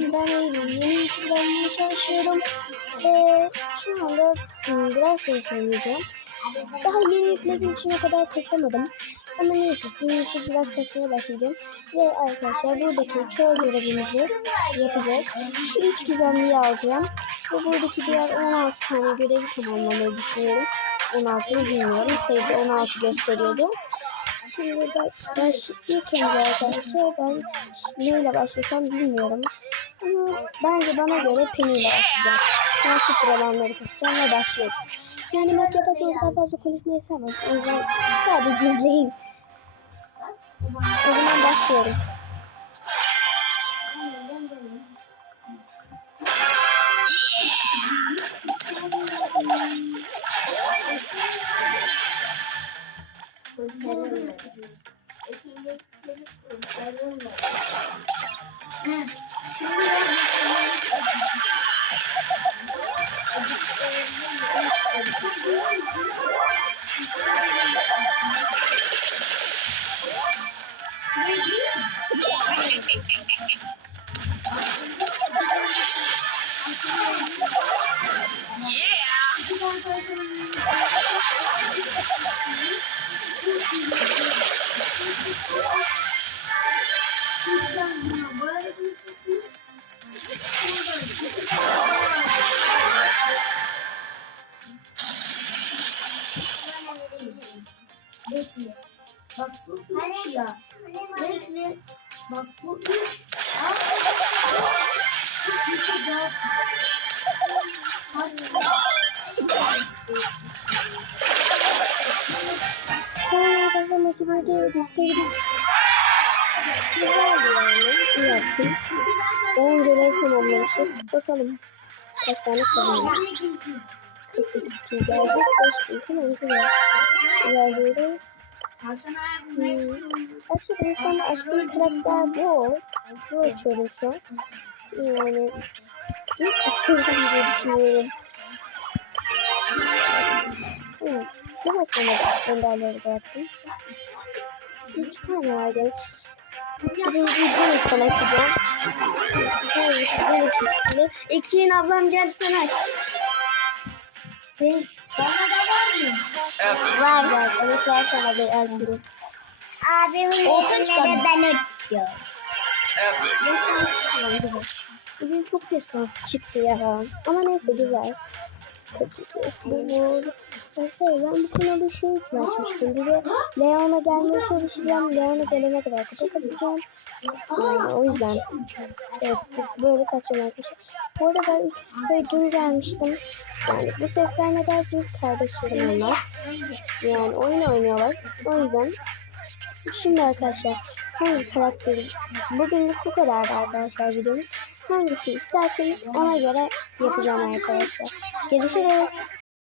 ben Eylül. Yeni YouTube'da çalışıyorum. Ve şu anda biraz ses oynayacağım. Daha yeni yüklediğim için o kadar kasamadım. Ama neyse sizin için biraz kasmaya başlayacağım. Ve arkadaşlar buradaki çoğu görevimizi yapacağız. Şu üç gizemliyi alacağım. Ve buradaki diğer 16 tane görevi tamamlamayı düşünüyorum. 16 mı bilmiyorum. Sayıda 16 gösteriyordu. Şimdi ben, baş, ilk önce arkadaşlar ben neyle başlasam bilmiyorum. Ama bence bana göre Penny ile başlayacağım. Son sıfır olanları kısacağım ve başlıyoruz. Yani maç yaparken kadar fazla konuşmayı sevmem. O yüzden sadece izleyin. O zaman başlıyorum. Bekle. Bak bu üç ya. Bekle. Bak bu üç. Sonra arkadaşlar maçı böyle bitirdik. Güzeldi yani. Yaptım. 10 görev tamamlamışız. Bakalım kaç tane kazandık. Kaç XP gelecek? 5000 tamam güzel. İlerliyoruz. Aslında şu anda açtığım karakter bu. Bu açıyorum şu an. Yani ne kasıyorum diye düşünüyorum. Tamam. Bu başlamadı. Önderleri bıraktım. Üç tane var. Birinciyi bu yüzden açacağım. Bu yüzden Ekin ablam gel sen aç. Ben, Bana da var mı? Var var. Evet var sana bir Ertuğrul. Abimin Orta yerine çıkarma. de ben falan güzel. Bugün çok destansı çıktı ya. Ama neyse güzel. Tabii ki Arkadaşlar ben bu kanalı şey için açmıştım. Bir Leon'a gelmeye çalışacağım. Leon'a gelene kadar kutu kasacağım. Yani o yüzden. Evet böyle kaçıyorum arkadaşlar. Bu arada ben 300 kupaya dün gelmiştim. Yani bu sesler ne dersiniz kardeşlerim onlar. Yani oyun oynuyorlar. O yüzden Şimdi arkadaşlar hangi karakteri bugünlük bu kadardı arkadaşlar videomuz. Hangisini isterseniz ona göre yapacağım arkadaşlar. Görüşürüz.